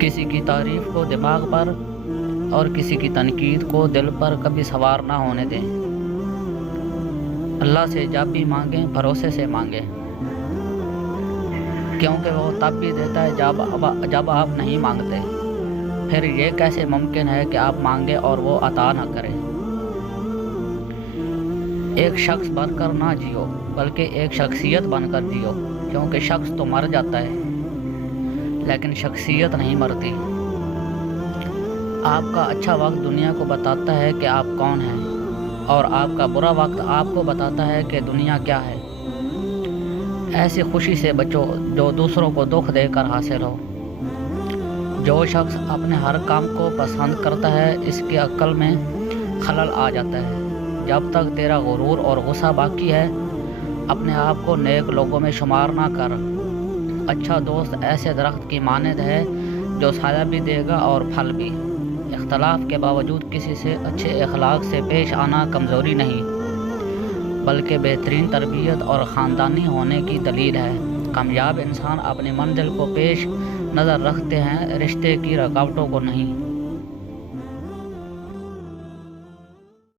کسی کی تعریف کو دماغ پر اور کسی کی تنقید کو دل پر کبھی سوار نہ ہونے دیں۔ اللہ سے جب بھی مانگیں بھروسے سے مانگیں، کیونکہ وہ تب بھی دیتا ہے جب آپ نہیں مانگتے۔ پھر یہ کیسے ممکن ہے کہ آپ مانگیں اور وہ عطا نہ کرے؟ ایک شخص بن کر نہ جیو بلکہ ایک شخصیت بن کر جیو، کیونکہ شخص تو مر جاتا ہے لیکن شخصیت نہیں مرتی۔ آپ کا اچھا وقت دنیا کو بتاتا ہے کہ آپ کون ہیں، اور آپ کا برا وقت آپ کو بتاتا ہے کہ دنیا کیا ہے۔ ایسی خوشی سے بچو جو دوسروں کو دکھ دے کر حاصل ہو۔ جو شخص اپنے ہر کام کو پسند کرتا ہے اس کی عقل میں خلل آ جاتا ہے۔ جب تک تیرا غرور اور غصہ باقی ہے اپنے آپ کو نیک لوگوں میں شمار نہ کر۔ اچھا دوست ایسے درخت کی مانند ہے جو سایہ بھی دے گا اور پھل بھی۔ اختلاف کے باوجود کسی سے اچھے اخلاق سے پیش آنا کمزوری نہیں بلکہ بہترین تربیت اور خاندانی ہونے کی دلیل ہے۔ کامیاب انسان اپنی منزل کو پیش نظر رکھتے ہیں، رشتے کی رکاوٹوں کو نہیں۔